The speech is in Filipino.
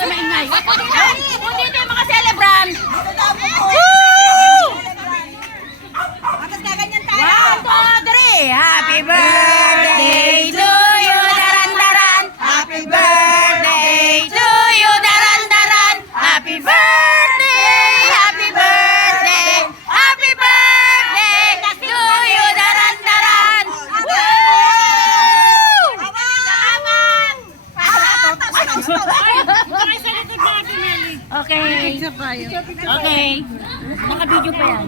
kayo maingay. Kung dito yung mga celebrant. Tapos gaganyan tayo. 1, 2, 3. Happy birthday to you, daran-daran. Happy birthday to you, daran-daran. Happy birthday, happy birthday, happy birthday to you, daran-daran. Okay. Okay. Naka-video pa yan.